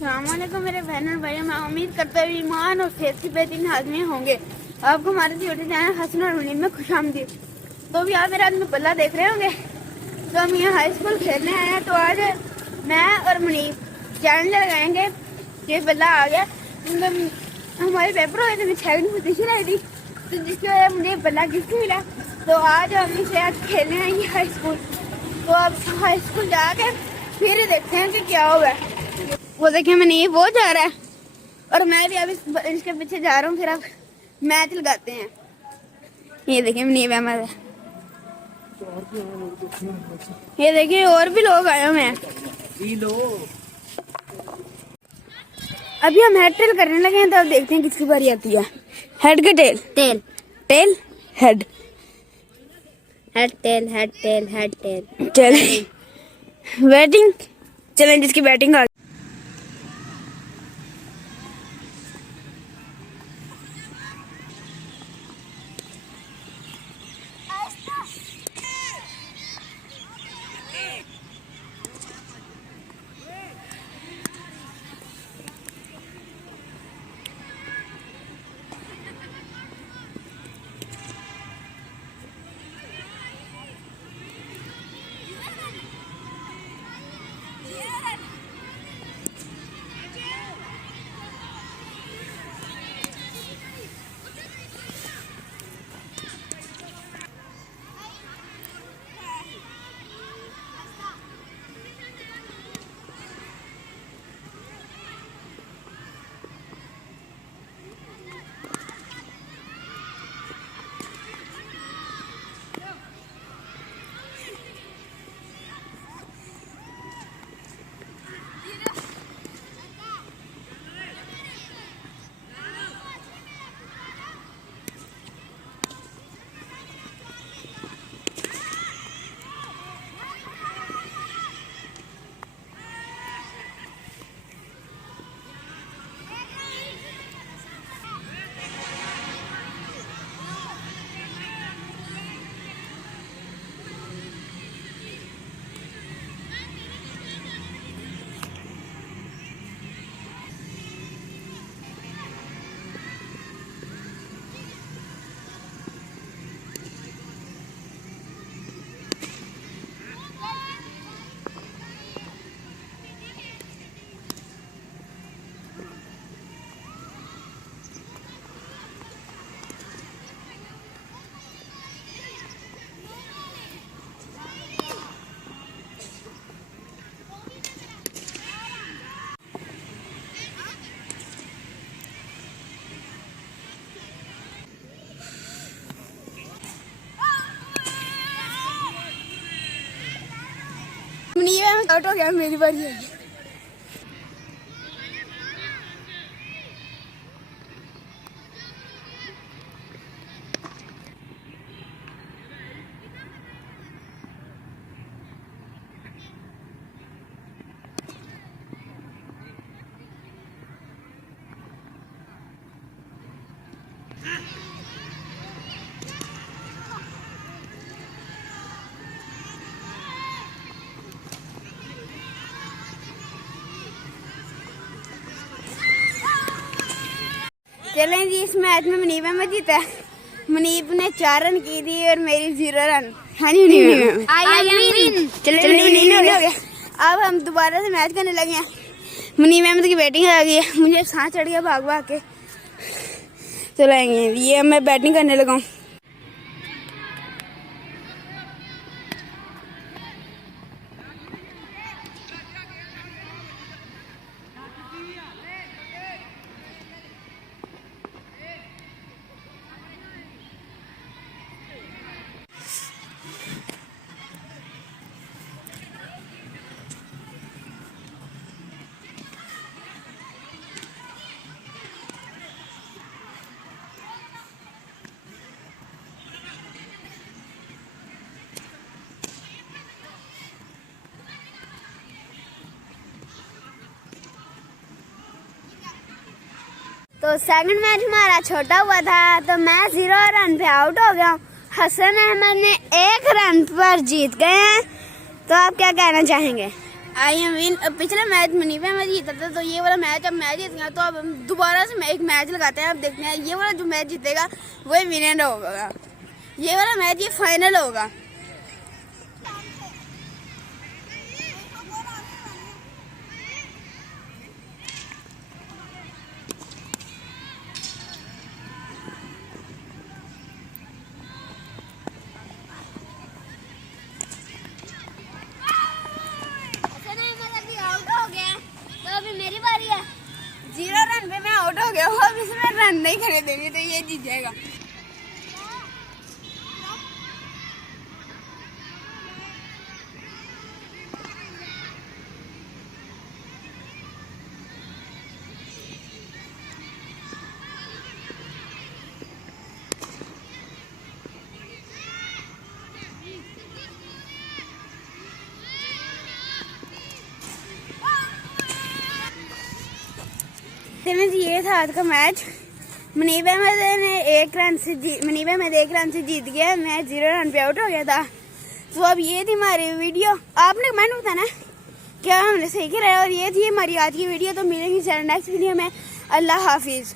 अस्सलामुअलैकुम मेरे बहन और भाई, मैं उम्मीद करता हूँ ईमान और सेहत की बेहतरीन हाजमें होंगे। आपको हमारे यूट्यूब चैनल हसन और मुनीब में खुशामदीद। तो भी आप मेरा आदमी बल्ला देख रहे होंगे। तो हम यहाँ हाई स्कूल खेलने आए हैं। तो आज मैं और मुनीब चैलेंज लगाएंगे कि बल्ला आ गया। हमारे पेपर हुए थे, सेकंड पोजीशन आई थी, तो जिसकी वजह से मुझे बल्ला गिफ्ट मिला। तो आज हम इसे आज खेलने आएंगे हाई स्कूल। तो अब हाई स्कूल जाके फिर देखते हैं कि क्या होगा। वो देखिए मुनीब वो जा रहा है और मैं भी अभी इसके पीछे जा रहा हूँ। फिर अब मैच लगाते हैं। ये देखिए मुनीब अहमद है, ये देखिए और भी लोग आए हुए हैं। अभी हम हेड टेल करने लगे हैं, तो अब देखते हैं किसकी बारी आती है। हेड के tail, tail tail head, head tail head tail head tail. चले बैटिंग, चलें जिसकी बैटिंग आ। मुनीब आउट हो गया, मेरी बारी है। चलें जी, इस मैच में मुनीब अहमद जीता है। मुनीब ने 4 रन की थी और मेरी 0 रन। हाँ जी मुनीब, चलें हो गया। अब हम दोबारा से मैच करने लगे हैं। मुनीब अहमद की बैटिंग आ गई है, मुझे सांस चढ़ गया भाग भाग के। चलाएंगे, ये मैं बैटिंग करने लगा हूँ। तो सेकंड मैच हमारा छोटा हुआ था, तो मैं 0 रन पे आउट हो गया। हसन अहमद ने 1 रन पर जीत गए हैं। तो आप क्या कहना चाहेंगे? I am win. पिछला मैच मुनीब अहमद जीता था, तो ये वाला मैच अब मैं जीत गया, तो अब हम दोबारा से एक मैच लगाते हैं। अब देखते हैं ये वाला जो मैच जीतेगा वही विनर होगा। ये वाला मैच ये फाइनल होगा। तो अभी मेरी बारी है। 0 रन पे मैं आउट हो गया हूँ। अब इसमें रन नहीं करने देंगे, तो ये जीत जाएगा। जी ये था आज का मैच। मुनीब अहमद 1 रन से जीत गया। मैच 0 रन पे आउट हो गया था। तो अब ये थी हमारी वीडियो। आपने कमेंट बताना क्या हमने सही किया, और ये थी हमारी आज की वीडियो। तो मिलेंगे नेक्स्ट वीडियो में। अल्लाह हाफिज।